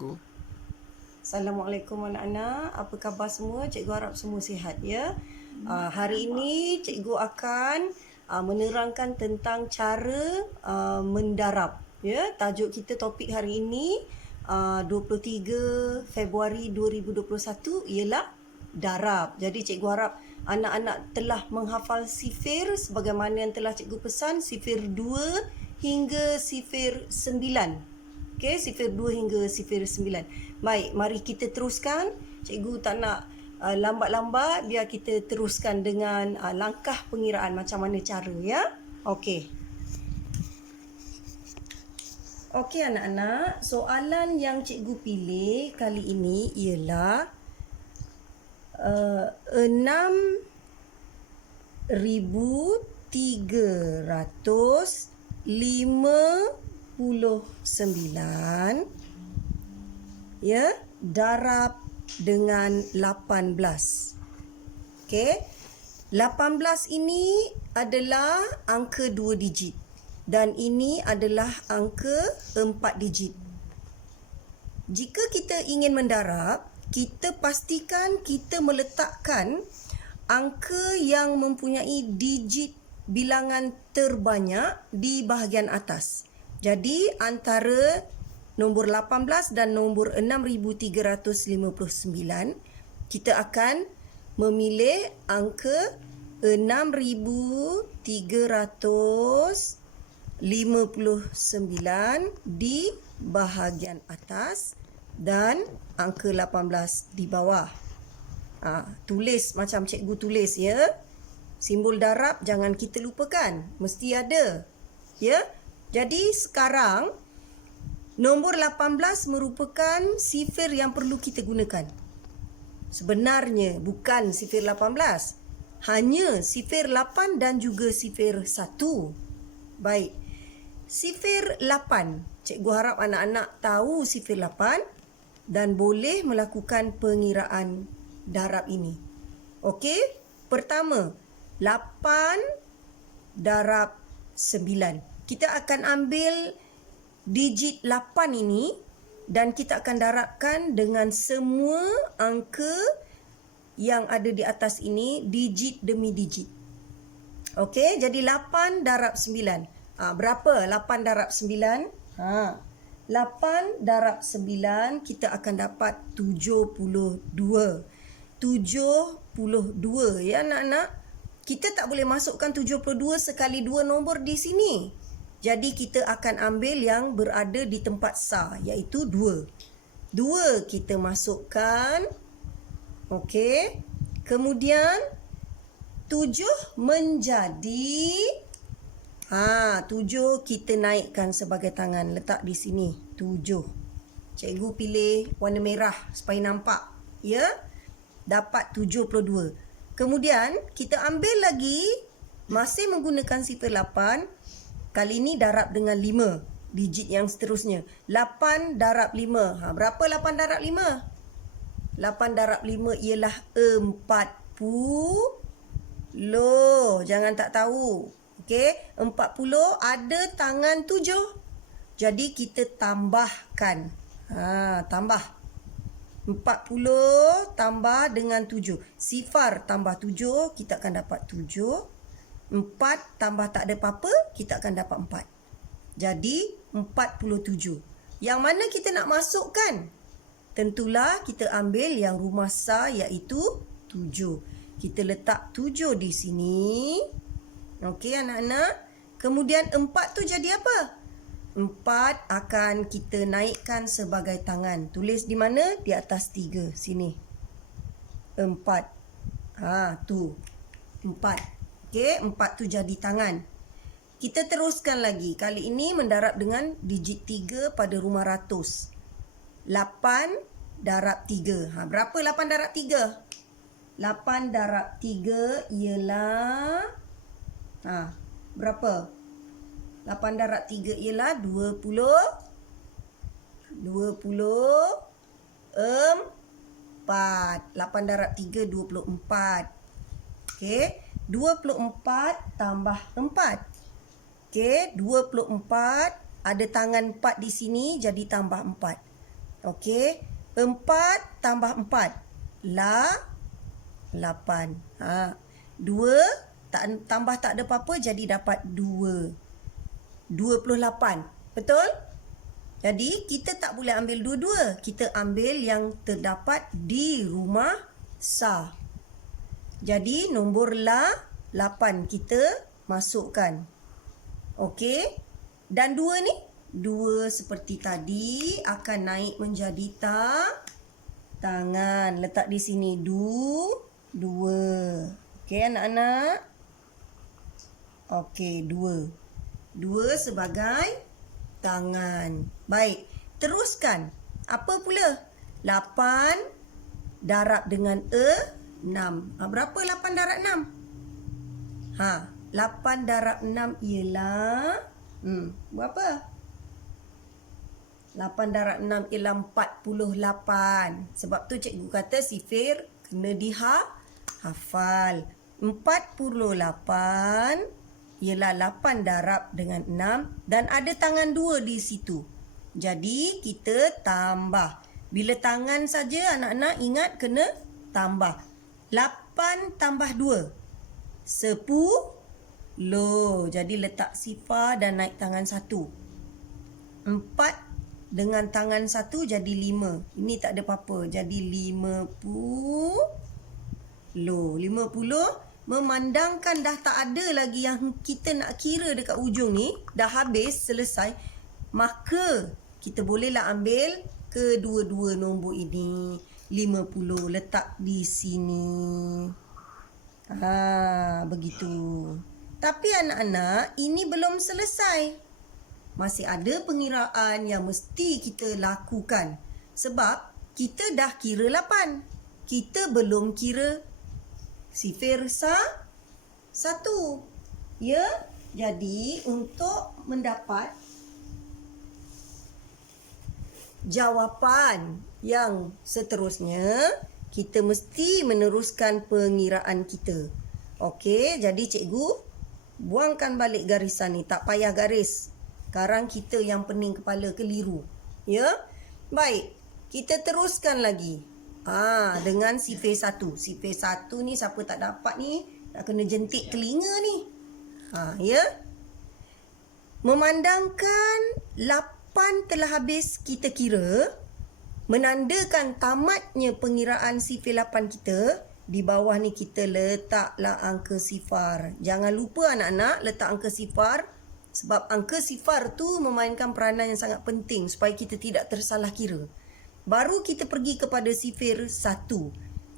Go. Assalamualaikum anak-anak, apa khabar semua? Cikgu harap semua sihat ya. Hari ini cikgu akan menerangkan tentang cara mendarab ya. Tajuk kita topik hari ini 23 Februari 2021 ialah darab. Jadi cikgu harap anak-anak telah menghafal sifir sebagaimana yang telah cikgu pesan, sifir 2 hingga sifir 9. Okey, sifir 2 hingga sifir 9. Baik, mari kita teruskan. Cikgu tak nak lambat-lambat, biar kita teruskan dengan langkah pengiraan macam mana cara ya. Okey. Okey anak-anak, soalan yang cikgu pilih kali ini ialah 6,359 ya darab dengan 18. Okey. 18 ini adalah angka 2 digit dan ini adalah angka 4 digit. Jika kita ingin mendarab, kita pastikan kita meletakkan angka yang mempunyai digit bilangan terbanyak di bahagian atas. Jadi antara nombor 18 dan nombor 6359, kita akan memilih angka 6359 di bahagian atas dan angka 18 di bawah. Tulis macam cikgu tulis ya. Simbol darab jangan kita lupakan, mesti ada. Ya. Jadi sekarang nombor 18 merupakan sifir yang perlu kita gunakan. Sebenarnya bukan sifir 18, hanya sifir 8 dan juga sifir 1. Baik. Sifir 8. Cikgu harap anak-anak tahu sifir 8 dan boleh melakukan pengiraan darab ini. Okey, pertama 8 darab 9. Kita akan ambil digit 8 ini dan kita akan darabkan dengan semua angka yang ada di atas ini, digit demi digit. Okey, jadi 8 darab 9. Berapa 8 darab 9? 8 darab 9 kita akan dapat 72. 72 ya anak-anak. Kita tak boleh masukkan 72 sekali dua nombor di sini. Jadi kita akan ambil yang berada di tempat sah, iaitu 2. 2 kita masukkan. Okey. Kemudian 7 menjadi 7 kita naikkan sebagai tangan, letak di sini 7. Cikgu pilih warna merah supaya nampak ya. Dapat 72. Kemudian kita ambil lagi masih menggunakan sifir 8. Kali ini darab dengan 5, digit yang seterusnya. 8 darab 5. Berapa 8 darab 5? 8 darab 5 ialah 40. Jangan tak tahu. Okey, 40 ada tangan 7. Jadi kita tambahkan. Tambah. 40 tambah dengan 7. Sifar tambah 7, kita akan dapat 7. 4 tambah tak ada apa-apa, kita akan dapat 4. Jadi 47. Yang mana kita nak masukkan? Tentulah kita ambil yang rumah sah, iaitu 7. Kita letak 7 di sini. Okey anak-anak. Kemudian 4 tu jadi apa? 4 akan kita naikkan sebagai tangan. Tulis di mana? Di atas 3. Sini. 4. Tu. 4. Okey, 4 tu jadi tangan. Kita teruskan lagi. Kali ini mendarab dengan digit 3 pada rumah ratus. 8 darab 3. Berapa 8 darab 3? 8 darab 3 ialah berapa? 8 darab 3 ialah 24. 8 darab 3, 24. Okey. 24 tambah 4. Okey, 24 ada tangan 4 di sini, jadi tambah 4. Okey. 4 tambah 4. 8. 2 tambah tak ada apa-apa jadi dapat 2. 28. Betul? Jadi kita tak boleh ambil dua-dua. Kita ambil yang terdapat di rumah Sa. Jadi nombor 8 kita masukkan. Okey. Dan 2 ni, 2 seperti tadi akan naik menjadi tangan. Letak di sini 2. Okey anak-anak. Okey, 2. 2 sebagai tangan. Baik, teruskan. Apa pula? 8 darab dengan 6. Berapa 8 darab 6? 8 darab 6 ialah berapa? 8 darab 6 ialah 48. Sebab tu cikgu kata sifir kena dihafal. 48 ialah 8 darab dengan 6 dan ada tangan 2 di situ. Jadi kita tambah. Bila tangan saja anak-anak ingat kena tambah. 8 tambah 2. 10. Jadi letak sifar dan naik tangan 1. 4 dengan tangan 1 jadi 5. Ini tak ada apa-apa. Jadi 50. 50 memandangkan dah tak ada lagi yang kita nak kira dekat ujung ni. Dah habis, selesai. Maka kita bolehlah ambil kedua-dua nombor ini. 50 letak di sini. Begitu. Tapi anak-anak, ini belum selesai. Masih ada pengiraan yang mesti kita lakukan. Sebab kita dah kira 8. Kita belum kira sifir 1. Ya, jadi untuk mendapat jawapan yang seterusnya, kita mesti meneruskan pengiraan kita. Okey, jadi cikgu buangkan balik garisan ni. Tak payah garis. Sekarang kita yang pening kepala keliru. Ya? Baik, kita teruskan lagi. Dengan sifir 1. Sifir 1 ni siapa tak dapat ni nak kena jentik telinga ni. Ya. Memandangkan 8 telah habis kita kira, menandakan tamatnya pengiraan sifir 8 kita, di bawah ni kita letaklah angka sifar. Jangan lupa anak-anak letak angka sifar, sebab angka sifar tu memainkan peranan yang sangat penting supaya kita tidak tersalah kira. Baru kita pergi kepada sifir 1.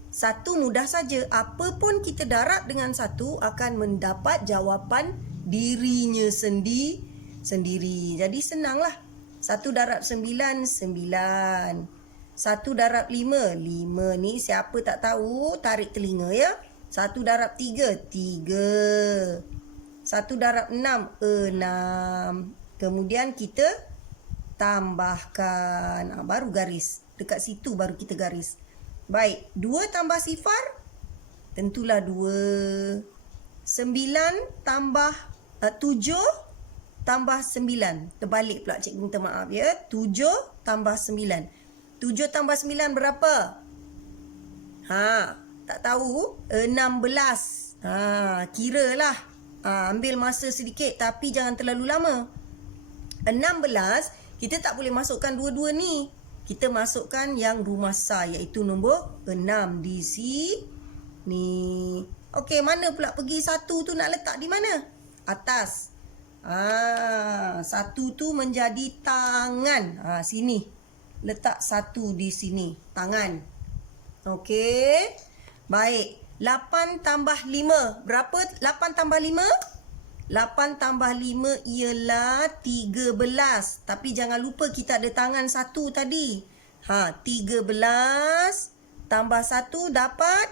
1 mudah saja. Apa pun kita darab dengan 1 akan mendapat jawapan dirinya sendiri. Jadi senanglah. 1 darab 9, 9. 1 darab 5, 5 ni siapa tak tahu tarik telinga ya. 1 darab 3, 3. 1 darab 6, 6. Kemudian kita tambahkan. Baru garis. Dekat situ baru kita garis. Baik. 2 tambah sifar. Tentulah 2. 9 tambah 7 tambah 9. Terbalik pula cikgu minta maaf ya. 7 tambah 9. 7 tambah 9 berapa? Tak tahu. 16. Kiralah. Ambil masa sedikit tapi jangan terlalu lama. 16, kita tak boleh masukkan dua-dua ni. Kita masukkan yang rumah Sa, iaitu nombor 6 di sini. Okey, mana pula pergi 1 tu nak letak di mana? Atas. 1 tu menjadi tangan. Sini. Letak 1 di sini. Tangan. Okey. Baik. 8 tambah 5. Berapa 8 tambah 5? 8 tambah 5 ialah 13. Tapi jangan lupa kita ada tangan 1 tadi. 13 tambah 1 dapat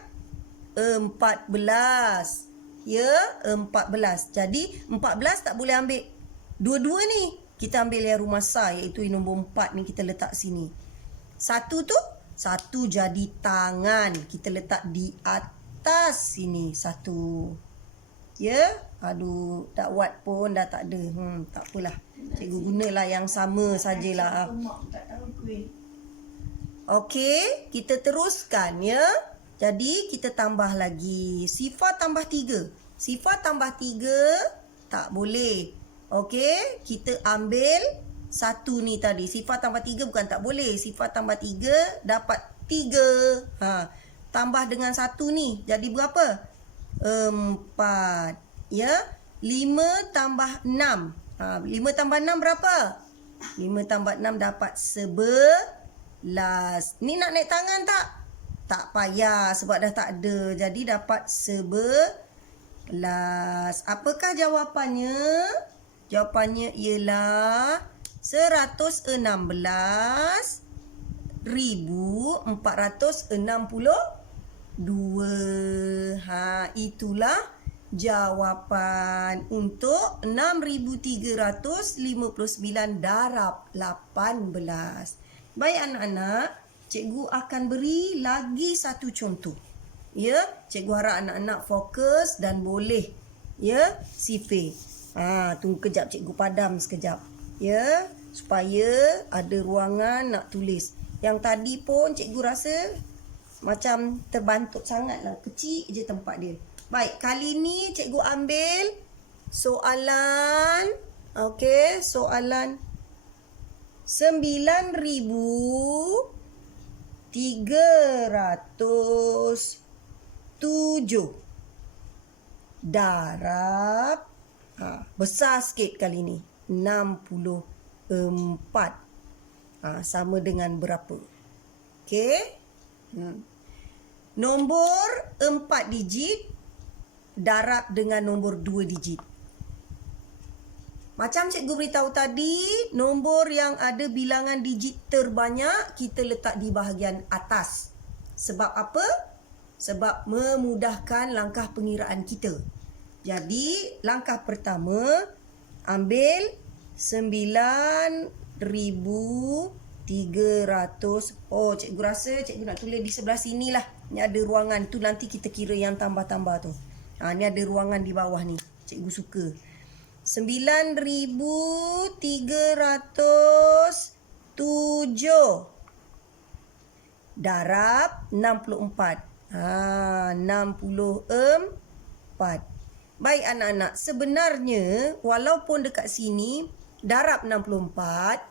14. Ya, 14. Jadi 14 tak boleh ambil dua-dua ni. Kita ambil yang rumah Sa, iaitu nombor 4 ni kita letak sini. 1 tu, 1 jadi tangan. Kita letak di atas sini 1. Ya, aduh, dakwat pun dah tak ada. Tak apalah. Cikgu gunalah yang sama sajalah. Okey, kita teruskan ya. Jadi kita tambah lagi. Sifar tambah 3. Sifar tambah 3 tak boleh. Okey, kita ambil satu ni tadi. Sifar tambah 3 bukan tak boleh. Sifar tambah 3 dapat 3. Tambah dengan satu ni. Jadi berapa? 4. Ya. 5 tambah 6. 5 tambah 6 berapa? 5 tambah 6 dapat 11. Ni nak naik tangan tak? Tak payah sebab dah tak ada. Jadi dapat 11. Apakah jawapannya? Jawapannya ialah 116,462. Itulah jawapan untuk 6,359 darab 18. Baik anak-anak, cikgu akan beri lagi satu contoh. Ya, cikgu harap anak-anak fokus dan boleh ya sifir. Tunggu kejap, cikgu padam sekejap. Ya, supaya ada ruangan nak tulis. Yang tadi pun cikgu rasa macam terbantuk sangatlah. Kecil je tempat dia. Baik, kali ni cikgu ambil soalan. Okey, soalan 9,307 darab besar sikit kali ni 64. Sama dengan berapa? Okey. Nombor 4 digit darab dengan nombor 2 digit. Macam cikgu beritahu tadi, nombor yang ada bilangan digit terbanyak kita letak di bahagian atas. Sebab apa? Sebab memudahkan langkah pengiraan kita. Jadi, langkah pertama, ambil 9,300. Oh, cikgu rasa cikgu nak tulis di sebelah sini lah. Ni ada ruangan tu, nanti kita kira yang tambah-tambah tu. Ni ada ruangan di bawah ni. Cikgu suka. 9,307 darab 64. 64. Baik anak-anak, sebenarnya walaupun dekat sini darab 64,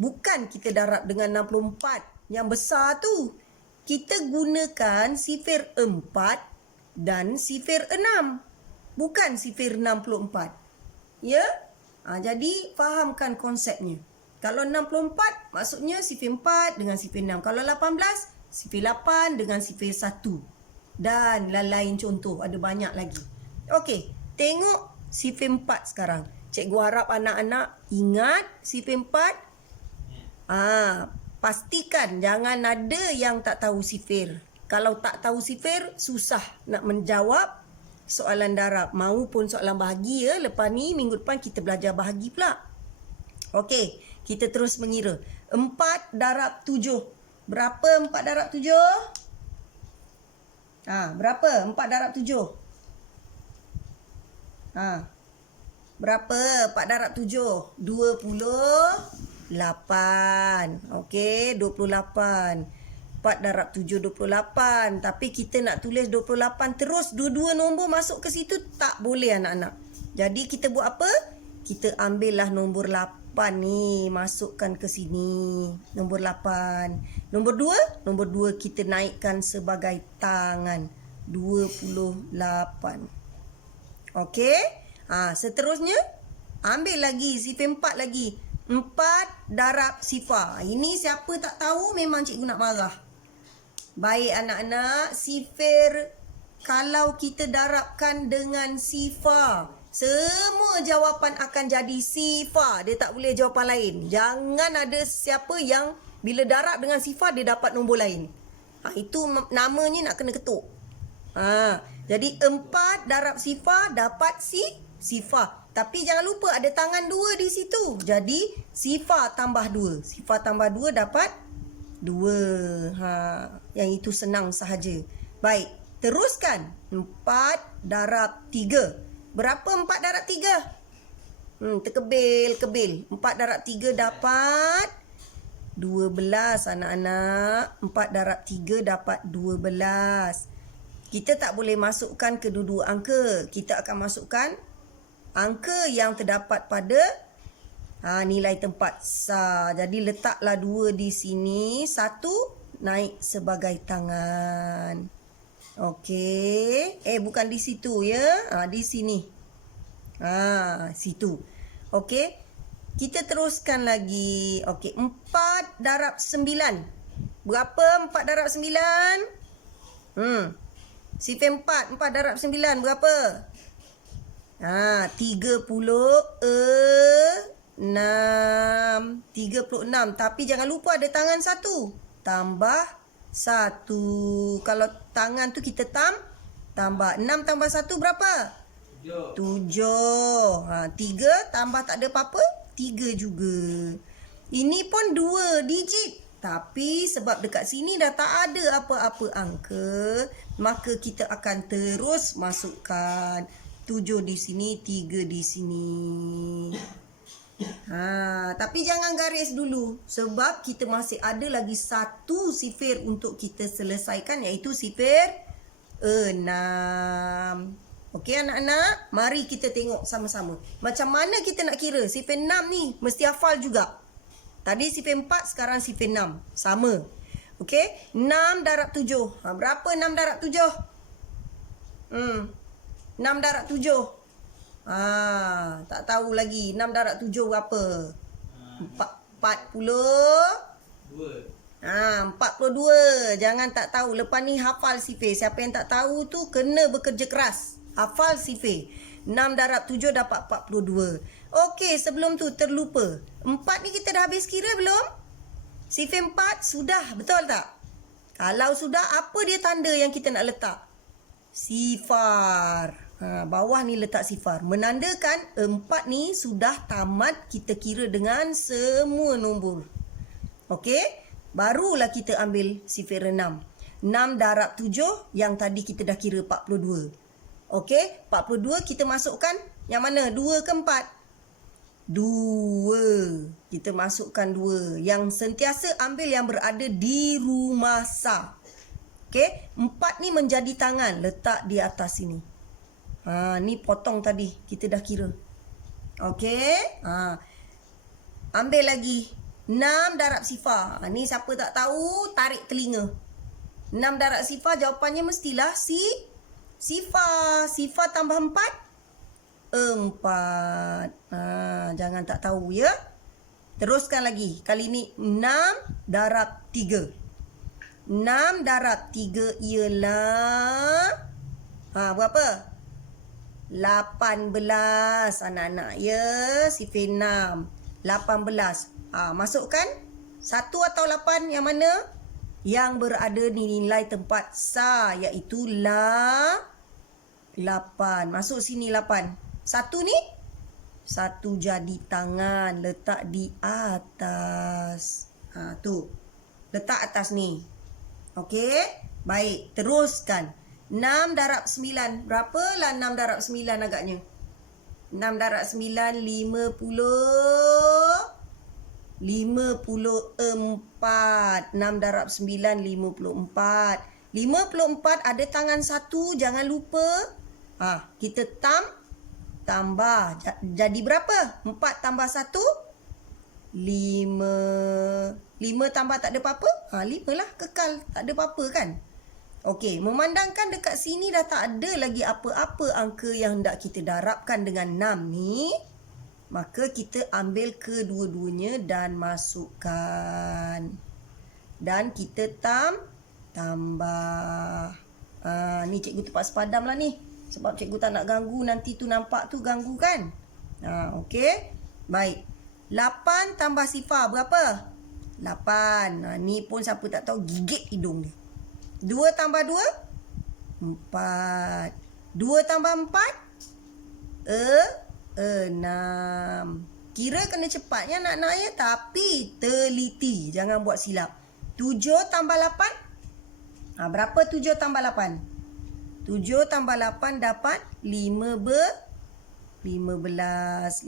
bukan kita darab dengan 64 yang besar tu. Kita gunakan sifir 4 dan sifir 6. Bukan sifir 64. Ya? Jadi fahamkan konsepnya. Kalau 64 maksudnya sifir 4 dengan sifir 6. Kalau 18 sifir 8 dengan sifir 1. Dan lain-lain contoh, ada banyak lagi. Okey, tengok sifir 4 sekarang. Cikgu harap anak-anak ingat sifir 4. Pastikan jangan ada yang tak tahu sifir. Kalau tak tahu sifir, susah nak menjawab soalan darab maupun soalan bahagi ya. Lepas ni minggu depan kita belajar bahagi pula. Okey, kita terus mengira. 4 darab 7. Berapa 4 darab 7? Berapa 4 darab 7? Berapa 4 darab 7? 28. Okey, 28. 4 darab 7, 28. Tapi kita nak tulis 28 terus dua-dua nombor masuk ke situ, tak boleh anak-anak. Jadi kita buat apa? Kita ambillah nombor 8 ni, masukkan ke sini. Nombor 8. Nombor 2? Nombor 2 kita naikkan sebagai tangan. 28. Okey? Seterusnya, ambil lagi sifir 4 lagi. 4 darab sifar. Ini siapa tak tahu memang cikgu nak marah. Baik anak-anak, sifir kalau kita darabkan dengan sifar, semua jawapan akan jadi sifar. Dia tak boleh jawapan lain. Jangan ada siapa yang bila darab dengan sifar dia dapat nombor lain. Itu namanya nak kena ketuk. Jadi 4 darab sifar dapat sifar. Tapi jangan lupa ada tangan 2 di situ. Jadi sifar tambah 2. Sifar tambah 2 dapat 2. Yang itu senang sahaja. Baik, teruskan. 4 darab 3. Berapa 4 darab 3? Terkebil. 4 darab 3 dapat 12 anak-anak. 4 darab 3 dapat 12. Kita tak boleh masukkan kedua-dua angka. Kita akan masukkan angka yang terdapat pada nilai tempat sah. Jadi letaklah 2 di sini. 1 naik sebagai tangan. Okey. Bukan di situ ya. Di sini. Situ. Okey. Kita teruskan lagi. Okey. 4 darab 9. Berapa 4 darab 9? Sifar 4 darab 9 berapa? 36. 36. Tapi jangan lupa ada tangan 1. Tambah 1. Kalau tangan tu kita tambah. 6 tambah 1 berapa? 7. 3 tambah tak ada apa-apa? 3 juga. Ini pun 2 digit. Tapi sebab dekat sini dah tak ada apa-apa angka, maka kita akan terus masukkan 7 di sini, 3 di sini. Tapi jangan garis dulu sebab kita masih ada lagi satu sifar untuk kita selesaikan, iaitu sifar 6. Okey anak-anak, mari kita tengok sama-sama. Macam mana kita nak kira? Sifar 6 ni mesti hafal juga. Tadi sifar 4, sekarang sifar 6. Sama. Okey. 6 darab 7. Berapa 6 darab 7? 6 darab 7. Tak tahu lagi. 6 darab 7 berapa? 42. Jangan tak tahu. Lepas ni hafal sifar. Siapa yang tak tahu tu kena bekerja keras. Hafal sifar. 6 darab 7 dapat 42. Okey, sebelum tu terlupa. 4 ni kita dah habis kira belum? Sifar 4 sudah, betul tak? Kalau sudah, apa dia tanda yang kita nak letak? Sifar. Bawah ni letak sifar. Menandakan 4 ni sudah tamat kita kira dengan semua nombor. Okey? Barulah kita ambil sifar 6. 6 darab 7 yang tadi kita dah kira 42. Okey? 42 kita masukkan yang mana? 2 ke 4? 2. Kita masukkan 2. Yang sentiasa ambil yang berada di rumah sah. Okey? 4 ni menjadi tangan. Letak di atas sini. Ni potong tadi. Kita dah kira. Okey? Ambil lagi. 6 darab sifar. Ni siapa tak tahu, tarik telinga. 6 darab sifar jawapannya mestilah sifar. Sifar tambah 4. 4. Jangan tak tahu ya. Teruskan lagi. Kali ni 6 darab 3. 6 darab 3 ialah berapa? 18 anak-anak ya. Sifar 6. 18. Masukkan 1 atau 8 yang mana? Yang berada di nilai tempat sah, iaitu 8. Masuk sini 8. 1 ni? 1 jadi tangan. Letak di atas. Tu. Letak atas ni. Okey? Baik. Teruskan. 6 darab 9. Berapalah 6 darab 9 agaknya? 6 darab 9, 54. 6 darab 9, 54. 54 ada tangan 1. Jangan lupa. Kita tambah. Jadi berapa? 4 tambah 1? 5. 5 tambah tak ada apa-apa? 5 lah. Kekal. Tak ada apa-apa kan? Okey. Memandangkan dekat sini dah tak ada lagi apa-apa angka yang hendak kita darabkan dengan 6 ni. Maka kita ambil kedua-duanya dan masukkan. Dan kita tambah. Ni cikgu terpaksa padam lah ni. Sebab cikgu tak nak ganggu. Nanti tu nampak tu ganggu kan? Okey. Baik. 8 tambah sifar berapa? 8. Ni pun siapa tak tahu gigit hidung dia. 2 tambah 2? 4. 2 tambah 4? 6. Kira kena cepatnya anak-anak ya. Tapi teliti. Jangan buat silap. 7 tambah 8? Berapa 7 tambah 8? 7 tambah 8 dapat 15. 15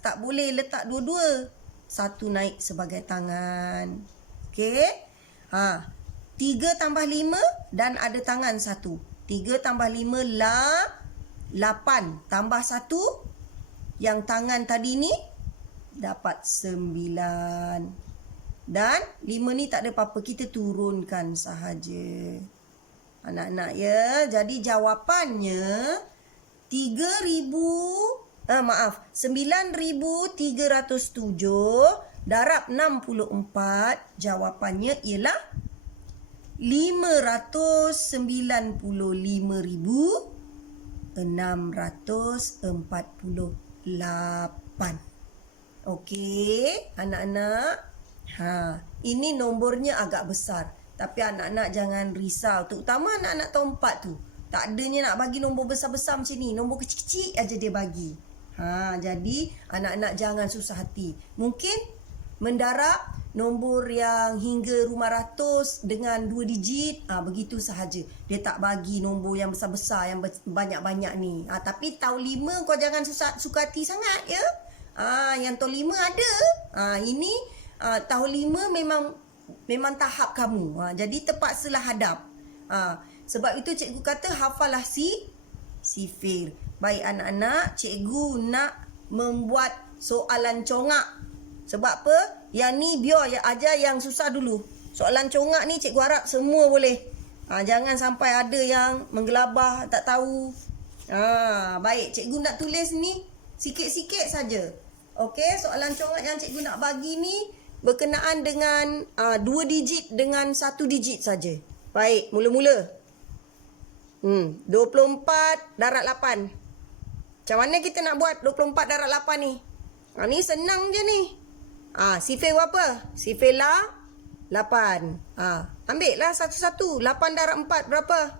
tak boleh letak dua-dua. 1 naik sebagai tangan. Okey. 3 tambah 5 dan ada tangan 1. 3 tambah 5 lah 8. Tambah 1 yang tangan tadi ni dapat 9. Dan 5 ni tak ada apa-apa, kita turunkan sahaja. Anak-anak ya, jadi jawapannya 9,307 darab 64, jawapannya ialah 595,648. Okey, anak-anak. Ini nombornya agak besar. Tapi anak-anak jangan risau. Terutama anak-anak tahun 4 tu. Tak adanya nak bagi nombor besar-besar macam ni. Nombor kecil-kecil aja dia bagi. Jadi anak-anak jangan susah hati. Mungkin mendarab nombor yang hingga rumah ratus dengan 2 digit. Begitu sahaja. Dia tak bagi nombor yang besar-besar, yang banyak-banyak ni. Tapi tahun 5 kau jangan suka hati sangat ya. Yang tahun 5 ada. Ini tahun 5 memang tahap kamu. Jadi terpaksalah hadap. Sebab itu cikgu kata hafallah sifir. Baik anak-anak, cikgu nak membuat soalan congak. Sebab apa? Yang ni biar ajar yang susah dulu. Soalan congak ni cikgu harap semua boleh. Jangan sampai ada yang menggelabah, tak tahu. Baik, cikgu nak tulis ni sikit-sikit saja. Okey, soalan congak yang cikgu nak bagi ni berkenaan dengan 2 digit dengan 1 digit saja. Baik, mula-mula. 24 darab 8. Macam mana kita nak buat 24 darab 8 ni? Ni senang je ni. Sifir berapa? Sifir lah 8. Ambil lah satu-satu. 8 darab 4 berapa?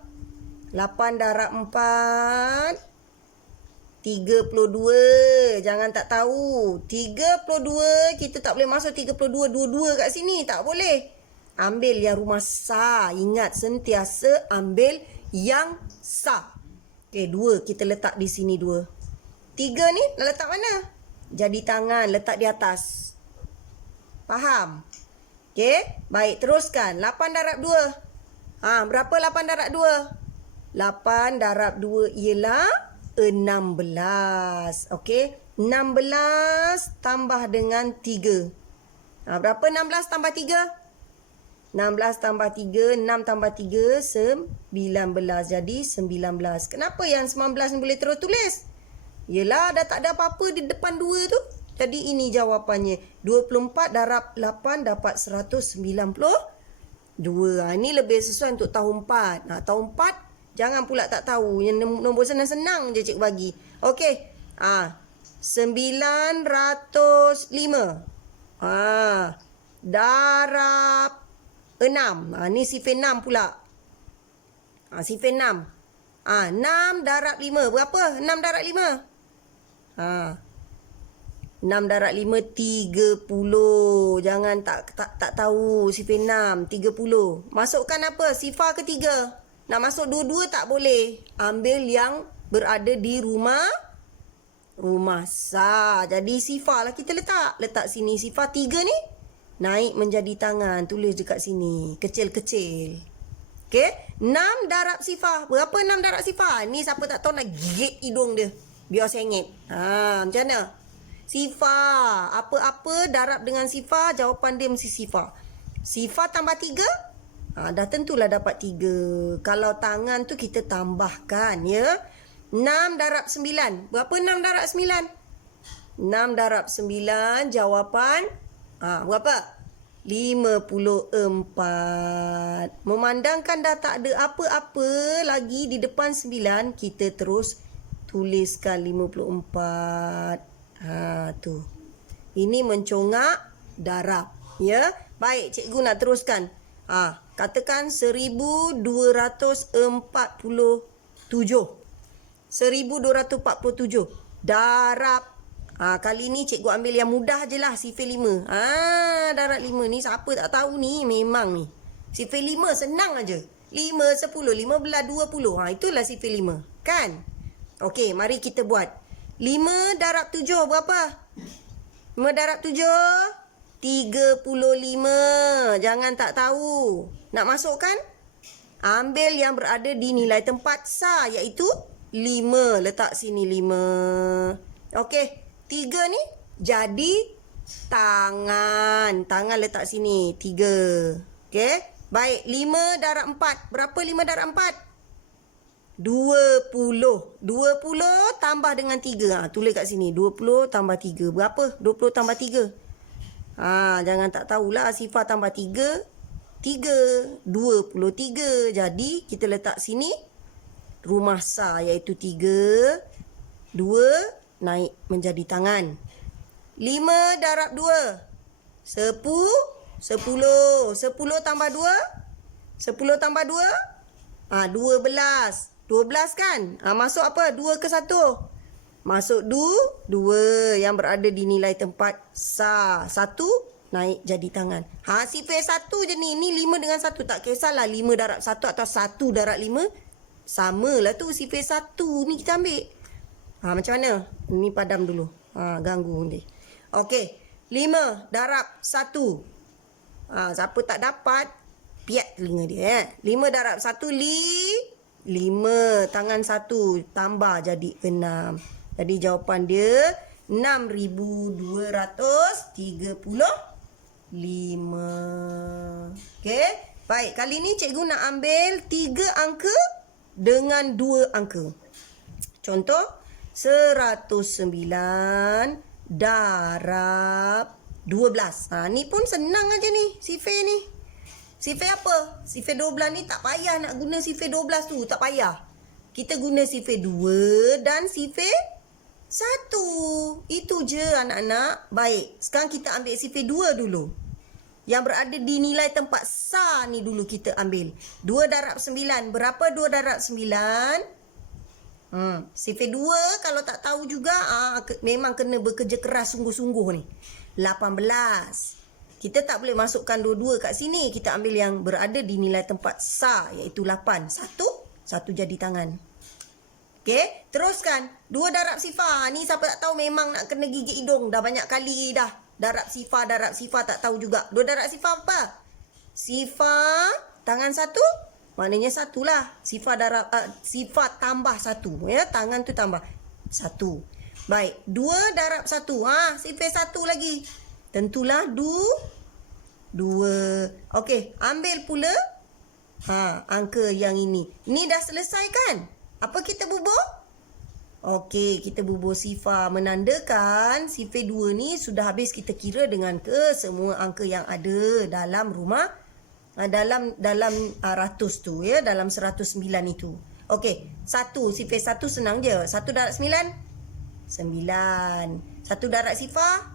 8 darab 4 32. Jangan tak tahu. 32, kita tak boleh masuk 32 dua-dua kat sini. Tak boleh. Ambil yang rumah sah. Ingat, sentiasa ambil yang sah. Okey, 2 kita letak di sini 2. 3 ni nak letak mana? Jadi tangan, letak di atas. Faham? Okey, baik, teruskan. 8 darab 2. Berapa 8 darab 2? 8 darab 2 ialah 16. Okey, 16 tambah dengan 3. Berapa 16 tambah 3? 16 tambah 3, 6 tambah 3, 19. Jadi 19. Kenapa yang 19 ni boleh terus tulis? Yelah, dah tak ada apa-apa di depan 2 tu. Jadi ini jawapannya. 24 darab 8 dapat 192. Ini lebih sesuai untuk tahun 4. Tahun 4 jangan pula tak tahu. Yang nombor senang-senang je cikgu bagi. Okey. 905. Darab 6. Ni sifir 6 pula. Sifir 6. 6 darab 5. Berapa? 6 darab 5. 6 darab 5, 30. Jangan tak tahu. Sifir 6, 30. Masukkan apa? Sifar ketiga. Nak masuk dua-dua tak boleh. Ambil yang berada di rumah sah. Jadi sifar lah kita letak. Letak sini. Sifar 3 ni naik menjadi tangan. Tulis dekat sini. Kecil-kecil. Okey. 6 darab sifar. Berapa 6 darab sifar? Ni siapa tak tahu nak gigit hidung dia. Biar sengit. Macam mana? Sifar. Apa-apa darab dengan sifar, jawapan dia mesti sifar. Sifar tambah 3. Dah tentulah dapat 3. Kalau tangan tu kita tambahkan ya. 6 darab 9. Berapa 6 darab 9? 6 darab 9 jawapan berapa? 54. Memandangkan dah tak ada apa-apa lagi di depan 9, kita terus tuliskan 54. Tu. Ini mencongak darab ya. Baik, cikgu nak teruskan. Katakan 1247. 1247 darab. Kali ni cikgu ambil yang mudah je lah. Sifir 5. Darab 5 ni siapa tak tahu ni. Memang ni. Sifir 5 senang aja. 5, 10, 15, 20. Itulah sifir 5. Kan? Okey, mari kita buat. 5 darab 7 berapa? 5 darab 7. 35. Jangan tak tahu. Nak masukkan? Ambil yang berada di nilai tempat sah, iaitu 5. Letak sini 5. Okey, 3 ni jadi tangan. Tangan letak sini 3. Okey, baik. 5 darab 4. Berapa 5 darab 4? 20. 20 tambah dengan 3. Tulis kat sini. 20 tambah 3. Berapa? 20 tambah 3. Jangan tak tahulah. Sifar tambah 3. 23. Jadi kita letak sini rumah sah, iaitu 3. 2 naik menjadi tangan. 5 darab 2. 10. 10 tambah 2. 10 tambah 2. 12. 12 kan? Masuk apa? 2 ke 1? Masuk 2 yang berada di nilai tempat sah. 1 naik jadi tangan. Sifar 1 je ni. Ni 5 dengan 1. Tak kisahlah 5 darab 1 atau 1 darab 5. Samalah tu sifar 1 ni kita ambil. Macam mana? Ni padam dulu. Ganggu nanti. Okey. 5 darab 1. Siapa tak dapat, piat telinga dia. 5 darab 1, 5. Tangan 1 tambah jadi 6. Jadi jawapan dia 6,235. Okey. Baik, kali ni cikgu nak ambil 3 angka dengan 2 angka. Contoh 109 darab 12. Ni pun senang aja ni sifar ni. Sifar apa? Sifar 12 ni tak payah nak guna sifar 12 tu, tak payah. Kita guna sifar 2 dan sifar 1. Itu je anak-anak. Baik, sekarang kita ambil sifar 2 dulu. Yang berada di nilai tempat sah ni dulu kita ambil. 2 darab 9. Berapa 2 darab 9? Sifar 2 kalau tak tahu juga, memang kena bekerja keras sungguh-sungguh ni. 18. Kita tak boleh masukkan 2 kat sini. Kita ambil yang berada di nilai tempat sah, iaitu 8. 1 jadi tangan. Okey, teruskan. 2 darab sifar. Ni siapa tak tahu memang nak kena gigit hidung. Dah banyak kali dah. Darab sifar tak tahu juga. 2 darab sifar apa? Sifar tangan 1, maknanya 1 lah. Sifar darab sifar tambah 1. Ya, tangan tu tambah 1. Baik, 2 darab 1. Sifar 1 lagi. Tentulah 2. Okey, ambil pula angka yang ini. Ni dah selesai kan? Apa kita bubuh? Okey, kita bubuh sifar, menandakan sifar 2 ni sudah habis kita kira dengan semua angka yang ada dalam rumah, dalam ratus tu, ya, dalam 109 itu. Okey, 1 sifar 1 senang je. 1 darab 9? 9. 1 darab sifar?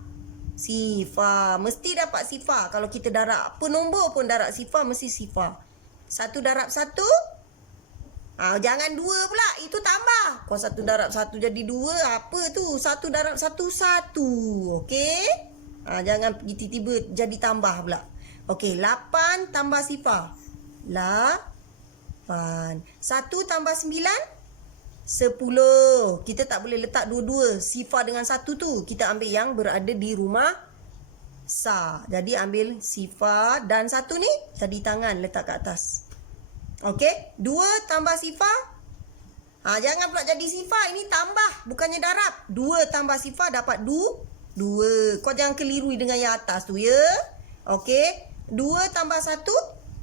Sifar. Mesti dapat sifar. Kalau kita darab apa nombor pun darab sifar, mesti sifar. 1 darab 1? Jangan 2 pula. Itu tambah. Kau 1 darab 1 jadi 2. Apa tu? 1 darab 1, 1. Okey? Jangan tiba-tiba jadi tambah pula. Okey, 8 tambah sifar. 8. 1 tambah 9? 10. Kita tak boleh letak dua-dua sifar dengan 1 tu. Kita ambil yang berada di rumah sah. Jadi ambil sifar dan 1 ni jadi tangan, letak kat atas. Okey, 2 tambah sifar. Jangan pula jadi sifar. Ini tambah, bukannya darab. 2 tambah sifar dapat 2. Kau jangan kelirui dengan yang atas tu, ya. Okey, 2 tambah 1,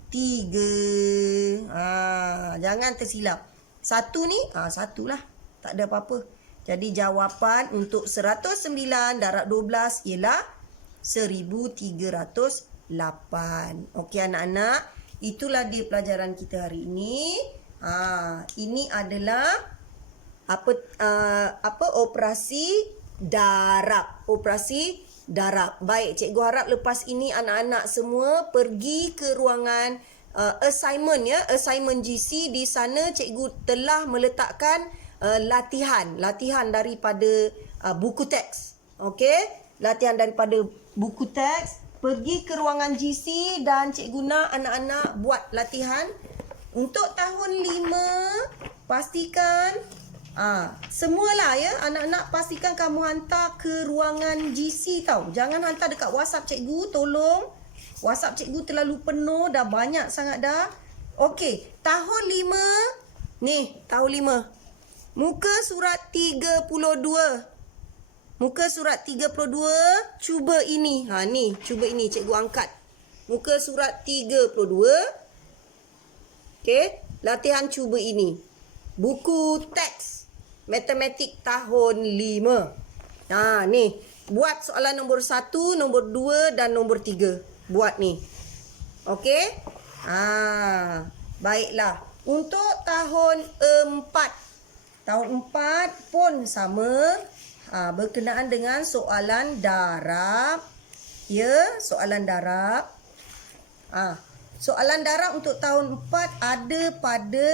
3. Jangan tersilap. 1 ni, 1 lah. Tak ada apa-apa. Jadi jawapan untuk 109 darab 12 ialah 1308. Okey anak-anak. Itulah dia pelajaran kita hari ini. Ini adalah operasi darab. Operasi darab. Baik, cikgu harap lepas ini anak-anak semua pergi ke ruangan assignment, ya, assignment GC. Di sana cikgu telah meletakkan latihan daripada buku teks. Okey, latihan daripada buku teks. Pergi ke ruangan GC dan cikgu nak anak-anak buat latihan. Untuk tahun 5, pastikan Semualah ya, anak-anak pastikan kamu hantar ke ruangan GC tau. Jangan hantar dekat WhatsApp cikgu, tolong. WhatsApp cikgu terlalu penuh, dah banyak sangat dah. Okey, tahun 5. Ni, tahun 5. Muka surat 32. Muka surat 32, cuba ini. Ni, cuba ini cikgu angkat. Muka surat 32. Okey, latihan cuba ini. Buku teks matematik tahun 5. Ni, buat soalan nombor 1, nombor 2 dan nombor 3. Buat ni. Okey? Baiklah. Untuk tahun 4. Tahun 4 pun sama. Berkenaan dengan soalan darab. Ya, soalan darab. Soalan darab untuk tahun 4 ada pada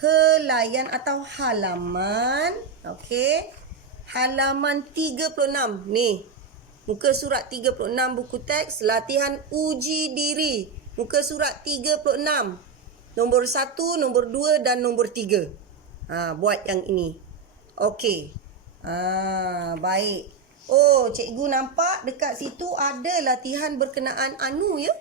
helaian atau halaman. Okey. Halaman 36. Ni. Muka surat 36 buku teks latihan uji diri. Muka surat 36. Nombor 1, nombor 2 dan nombor 3. Buat yang ini. Okey. Baik. Oh, cikgu nampak dekat situ ada latihan berkenaan anu ya.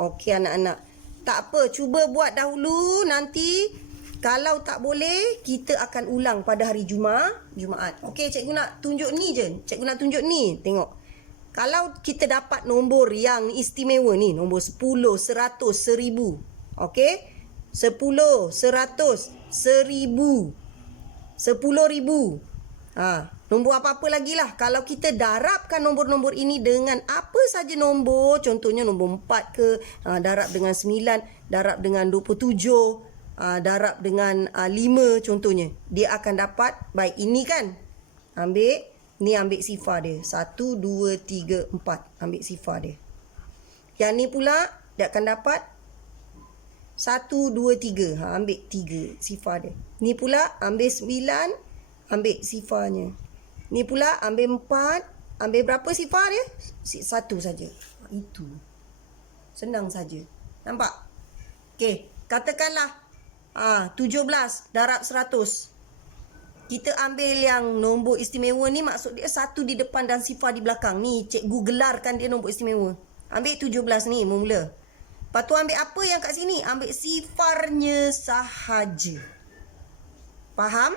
Okey anak-anak. Tak apa, cuba buat dahulu, nanti kalau tak boleh kita akan ulang pada hari Jumaat. Okey, cikgu nak tunjuk ni je. Cikgu nak tunjuk ni. Tengok. Kalau kita dapat nombor yang istimewa ni, nombor 10, 100, 1000. Okey? 10, 100, 1000. 10,000. Nombor apa-apa lagi lah. Kalau kita darabkan nombor-nombor ini dengan apa saja nombor, contohnya nombor 4 ke, darab dengan 9, darab dengan 27, darab dengan 5 contohnya. Dia akan dapat, baik ini kan, ambil sifar dia. 1, 2, 3, 4. Ambil sifar dia. Yang ni pula, dia akan dapat 1, 2, 3. Ambil 3 sifar dia. Ni pula, ambil 9, ambil sifarnya. Ni pula ambil 4. Ambil berapa sifar dia? 1 saja. Itu. Senang saja. Nampak? Okey. Katakanlah 17 darab 100. Kita ambil yang nombor istimewa ni, maksud dia 1 di depan dan sifar di belakang. Ni cikgu gelarkan dia nombor istimewa. Ambil 17 ni mula. Lepas tu ambil apa yang kat sini? Ambil sifarnya sahaja. Faham?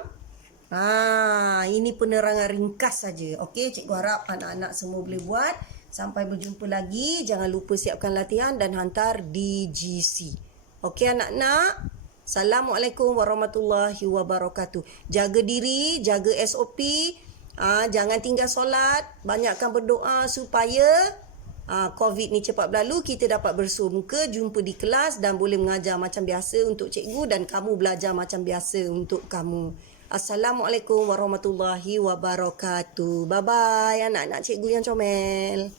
Ini penerangan ringkas saja. Okey, cikgu harap anak-anak semua boleh buat. Sampai berjumpa lagi. Jangan lupa siapkan latihan dan hantar di GC. Okey anak-anak. Assalamualaikum warahmatullahi wabarakatuh. Jaga diri, jaga SOP. Jangan tinggal solat. Banyakkan berdoa supaya COVID ni cepat berlalu. Kita dapat bersua muka, jumpa di kelas dan boleh mengajar macam biasa untuk cikgu dan kamu belajar macam biasa untuk kamu. Assalamualaikum warahmatullahi wabarakatuh. Bye-bye anak-anak cikgu yang comel.